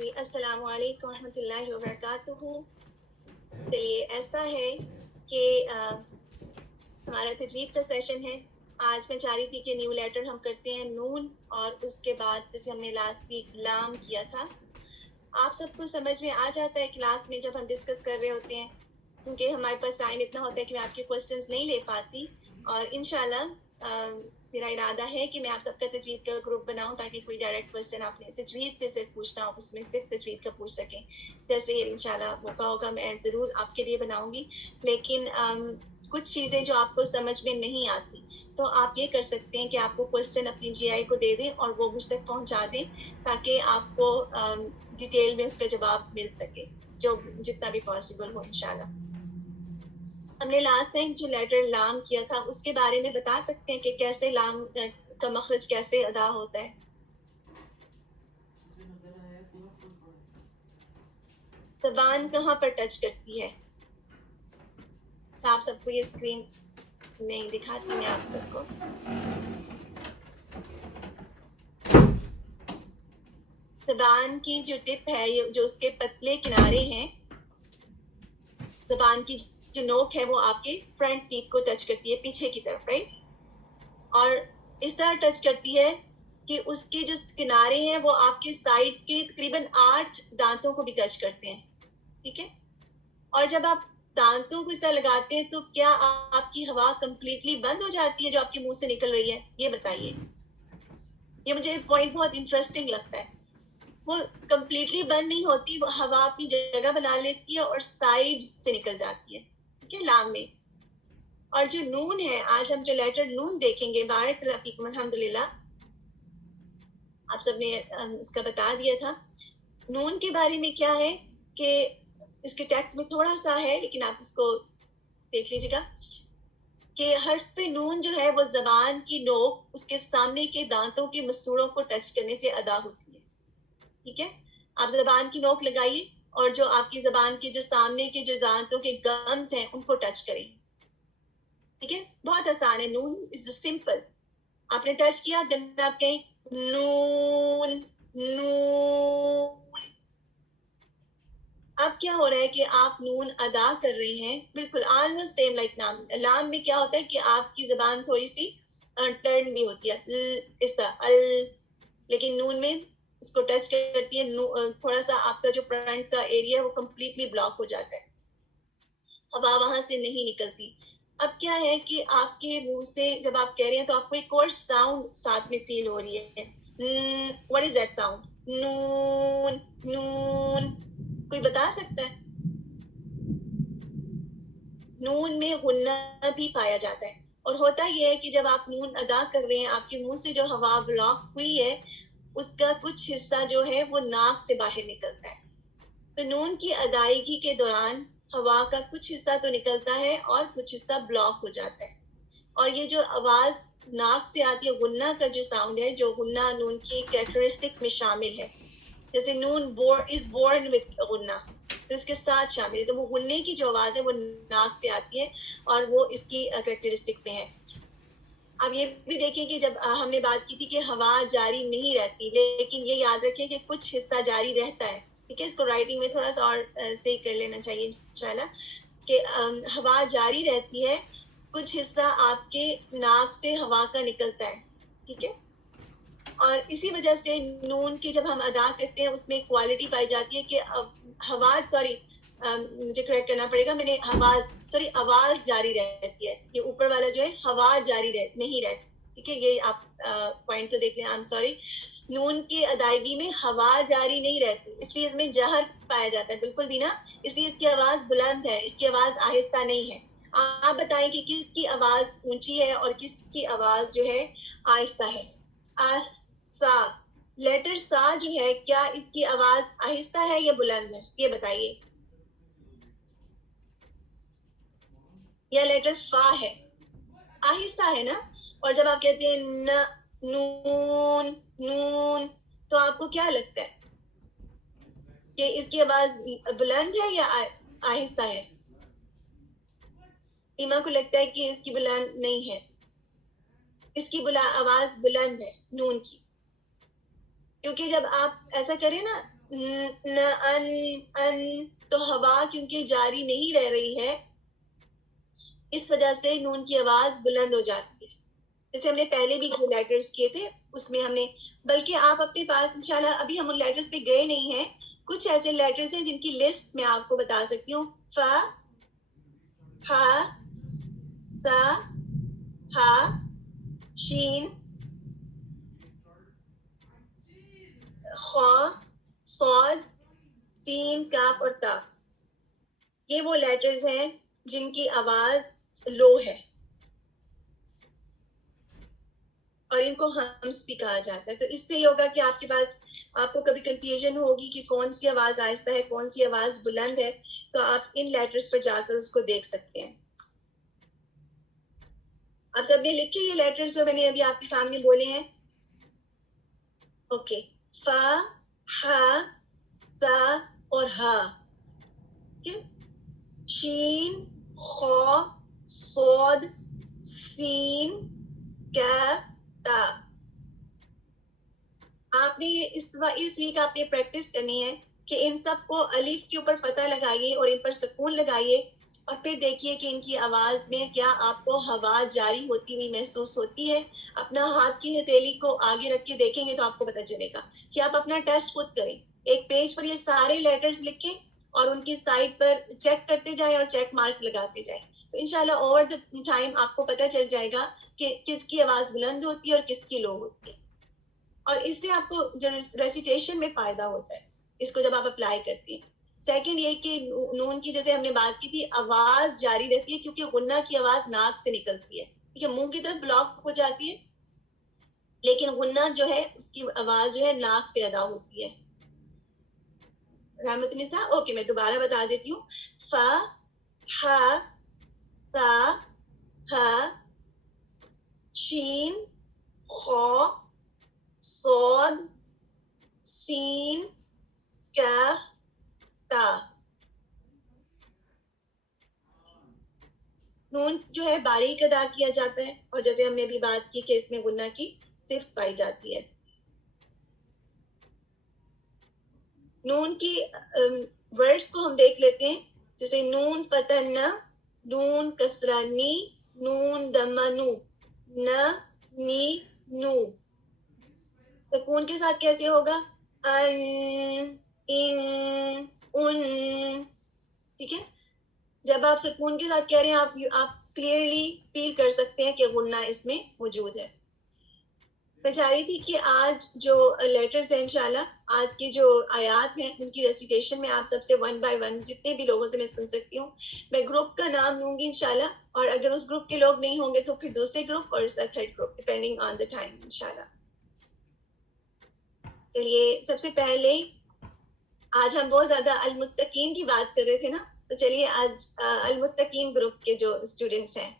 جی السلام علیکم ورحمۃ اللہ وبرکاتہ. چلیے ایسا ہے کہ ہمارا تجوید کا سیشن ہے. آج میں چاہ رہی تھی کہ نیو لیٹر ہم کرتے ہیں نون، اور اس کے بعد جیسے ہم نے لاسٹ ویک لام کیا تھا. آپ سب کو سمجھ میں آ جاتا ہے کلاس میں جب ہم ڈسکس کر رہے ہوتے ہیں، کیونکہ ہمارے پاس ٹائم اتنا ہوتا ہے کہ میں آپ کے کوشچنس نہیں لے پاتی. اور انشاءاللہ میرا ارادہ ہے کہ میں آپ سب کا تجوید کا گروپ بناؤں تاکہ کوئی ڈائریکٹ کوشچن آپ نے تجوید سے صرف پوچھنا ہو، اس میں صرف تجوید کا پوچھ سکیں. جیسے یہ انشاءاللہ موقع ہوگا میں ضرور آپ کے لیے بناؤں گی. لیکن کچھ چیزیں جو آپ کو سمجھ میں نہیں آتی تو آپ یہ کر سکتے ہیں کہ آپ کو کوشچن اپنی جی آئی کو دے دیں اور وہ مجھ تک پہنچا دیں تاکہ آپ کو ڈیٹیل میں اس کا جواب مل سکے جو جتنا بھی پاسبل ہو انشاءاللہ. ہم نے لاسٹ ٹائم جو لیٹر لام کیا تھا اس کے بارے میں بتا سکتے ہیں کہ کیسے لام کا مخرج کیسے ادا ہوتا ہے. زبان کہاں پر ٹچ کرتی ہے؟ آپ سب کو یہ اسکرین نہیں دکھاتی میں آپ سب کو. زبان کی جو ٹپ ہے جو اس کے پتلے کنارے ہیں، زبان کی جو نوک ہے وہ آپ کے فرنٹ ٹیتھ کو ٹچ کرتی ہے پیچھے کی طرف، رائٹ؟ اور اس طرح ٹچ کرتی ہے کہ اس کے جو کنارے ہیں وہ آپ کے سائڈ کے تقریباً 8 دانتوں کو بھی ٹچ کرتے ہیں. ٹھیک ہے. اور جب آپ دانتوں کو اس طرح لگاتے ہیں تو کیا آپ کی ہوا کمپلیٹلی بند ہو جاتی ہے جو آپ کے منہ سے نکل رہی ہے؟ یہ بتائیے. یہ مجھے پوائنٹ بہت انٹرسٹنگ لگتا ہے. وہ کمپلیٹلی بند نہیں ہوتی، وہ ہوا اپنی جگہ بنا لیتی ہے اور سائڈ سے نکل جاتی ہے. ٹھیک ہے، لام میں. اور جو نون ہے، آج ہم جو لیٹر نون دیکھیں گے، بارک اللہ فیکم الحمدللہ، آپ سب نے اس کا بتا دیا تھا. نون کے بارے میں کیا ہے کہ اس کے ٹیکسٹ میں تھوڑا سا ہے لیکن آپ اس کو دیکھ لیجیے گا کہ حرف نون جو ہے وہ زبان کی نوک اس کے سامنے کے دانتوں کے مسوڑوں کو ٹچ کرنے سے ادا ہوتی ہے. ٹھیک ہے. آپ زبان کی نوک لگائیے اور جو آپ کی زبان کے جو سامنے کے جو دانتوں کے گمز ہیں ان کو ٹچ کریں. ٹھیک ہے، بہت آسان ہے. نون از سمپل. آپ نے ٹچ کیا، دن آپ کہیں نون نون. اب کیا ہو رہا ہے کہ آپ نون ادا کر رہے ہیں، بالکل آلموسٹ سیم لائک نام. لام میں کیا ہوتا ہے کہ آپ کی زبان تھوڑی سی ٹرن بھی ہوتی ہے اس طرح، لیکن نون میں اس کو ٹچ کرتی ہے، تھوڑا سا آپ کا جو فرنٹ کا ایریا ہے وہ کمپلیٹلی بلاک ہو جاتا ہے، ہوا وہاں سے نہیں نکلتی. اب کیا ہے کہ آپ کے منہ سے جب آپ کہہ رہے ہیں تو آپ کو ایک اور ساؤنڈ ساتھ میں فیل ہو رہی ہے. What is that sound? None none. کوئی بتا سکتا ہے؟ نون میں غنہ بھی پایا جاتا ہے، اور ہوتا یہ ہے کہ جب آپ نون ادا کر رہے ہیں آپ کے منہ سے جو ہوا بلاک ہوئی ہے اس کا کچھ حصہ جو ہے وہ ناک سے باہر نکلتا ہے. تو نون کی ادائیگی کے دوران ہوا کا کچھ حصہ تو نکلتا ہے اور کچھ حصہ بلاک ہو جاتا ہے. اور یہ جو آواز ناک سے آتی ہے، غنہ کا جو ساؤنڈ ہے، جو غنہ نون کی کریکٹرسٹکس میں شامل ہے، جیسے نون از بورن وتھ غنہ تو اس کے ساتھ شامل ہے، تو وہ غنے کی جو آواز ہے وہ ناک سے آتی ہے اور وہ اس کی کریکٹرسٹکس میں ہے. اب یہ بھی دیکھیں کہ جب ہم نے بات کی تھی کہ ہوا جاری نہیں رہتی، لیکن یہ یاد رکھیں کہ کچھ حصہ جاری رہتا ہے. ٹھیک ہے، اس کو رائٹنگ میں تھوڑا سا اور صحیح کر لینا چاہیے انشاءاللہ کہ ہوا جاری رہتی ہے، کچھ حصہ آپ کے ناک سے ہوا کا نکلتا ہے. ٹھیک ہے. اور اسی وجہ سے نون کی جب ہم ادا کرتے ہیں اس میں کوالٹی پائی جاتی ہے کہ مجھے کریکٹ کرنا پڑے گا، میں نے آواز جاری رہتی ہے. یہ اوپر والا جو ہے ہوا جاری نہیں رہتی. ٹھیک ہے، یہ آپ پوائنٹ کو دیکھ لیں. نون کی ادائیگی میں ہوا جاری نہیں رہتی، اس لیے اس میں جہر پایا جاتا ہے، بالکل بھی نا. اس لیے اس کی آواز بلند ہے، اس کی آواز آہستہ نہیں ہے. آپ بتائیں کہ کس کی آواز اونچی ہے اور کس کی آواز جو ہے آہستہ ہے. سا لیٹر سا جو ہے کیا اس کی آواز آہستہ ہے یا بلند ہے؟ یہ بتائیے. یا لیٹر فا ہے، آہستہ ہے نا. اور جب آپ کہتے ہیں نون نون تو آپ کو کیا لگتا ہے کہ اس کی آواز بلند ہے یا آہستہ ہے؟ ایما کو لگتا ہے کہ اس کی بلند نہیں ہے، اس کی آواز بلند ہے نون کی. کیونکہ جب آپ ایسا کریں نا ان تو ہوا کیونکہ جاری نہیں رہ رہی ہے اس وجہ سے نون کی آواز بلند ہو جاتی ہے. جیسے ہم نے پہلے بھی جو لیٹرز کیے تھے اس میں ہم نے, بلکہ آپ اپنے پاس انشاءاللہ ابھی ہم ان لیٹرز پہ گئے نہیں ہیں, کچھ ایسے لیٹرز ہیں جن کی لسٹ میں آپ کو بتا سکتی ہوں. ف, ح, س, ح, شین, خ, صاد, سین, کاف اور تا. یہ وہ لیٹرز ہیں جن کی آواز لو ہے اور ان کو ہمس بھی کہا جاتا ہے. تو اس سے یہ ہوگا کہ آپ کے پاس, آپ کو کبھی کنفیوژن ہوگی کہ کون سی آواز آہستہ ہے کون سی آواز بلند ہے, تو آپ ان لیٹرز پر جا کر اس کو دیکھ سکتے ہیں. آپ سب نے لکھے یہ لیٹرز جو میں نے ابھی آپ کے سامنے بولے ہیں؟ اوکے. ف, ح, ث اور ہ. شین, خ, صاد, سین, کاف, تا. آپ نے اس ویک آپ نے پریکٹس کرنی ہے کہ ان سب کو الف کے اوپر فتح لگائیے اور ان پر سکون لگائیے, اور پھر دیکھیے کہ ان کی آواز میں کیا آپ کو ہوا جاری ہوتی ہوئی محسوس ہوتی ہے. اپنا ہاتھ کی ہتھیلی کو آگے رکھ کے دیکھیں گے تو آپ کو پتہ چلے گا کہ آپ اپنا ٹیسٹ خود کریں. ایک پیج پر یہ سارے لیٹرز لکھیں اور ان کی سائڈ پر چیک کرتے جائیں اور چیک مارک لگاتے جائیں. تو انشاءاللہ اوور دا ٹائم آپ کو پتہ چل جائے گا کہ کس کی آواز بلند ہوتی ہے اور کس کی لو ہوتی ہے, اور اس سے آپ کو ریسیٹیشن میں فائدہ ہوتا ہے اس کو جب آپ اپلائی کرتی ہیں. سیکنڈ یہ کہ نون کی جیسے ہم نے بات کی تھی آواز جاری رہتی ہے کیونکہ غنہ کی آواز ناک سے نکلتی ہے, ٹھیک ہے, منہ کی طرف بلاک ہو جاتی ہے, لیکن غنہ جو ہے اس کی آواز جو ہے ناک سے ادا ہوتی ہے. رحمت النساء, اوکے میں دوبارہ بتا دیتی ہوں. ف, ح, ث, ح, شین, خ, صاد, سین, کاف, تا. نون جو ہے باریک ادا کیا جاتا ہے, اور جیسے ہم نے ابھی بات کی کہ اس میں غنہ کی صفت پائی جاتی ہے. نون کی ورڈز کو ہم دیکھ لیتے ہیں, جیسے نون فتح ن, نون کسرہ نی, نون دمہ نو, ن, نی, نو. سکون کے ساتھ کیسے ہوگا؟ ان, ان, ان. ٹھیک ہے, جب آپ سکون کے ساتھ کہہ رہے ہیں آپ کلیئرلی فیل کر سکتے ہیں کہ غنہ اس میں موجود ہے. میں چاہ رہی تھی کہ آج جو لیٹرز ہیں انشاءاللہ آج کی جو آیات ہیں ان کی ریسیٹیشن میں آپ سب سے 1 by 1 جتنے بھی لوگوں سے میں سن سکتی ہوں میں گروپ کا نام لوں گی انشاءاللہ, اور اگر اس گروپ کے لوگ نہیں ہوں گے تو پھر دوسرے گروپ اور third group depending on the time انشاءاللہ. چلیے سب سے پہلے آج ہم بہت زیادہ المتقین کی بات کر رہے تھے نا, تو چلیے آج المتقین گروپ کے جو اسٹوڈنٹس ہیں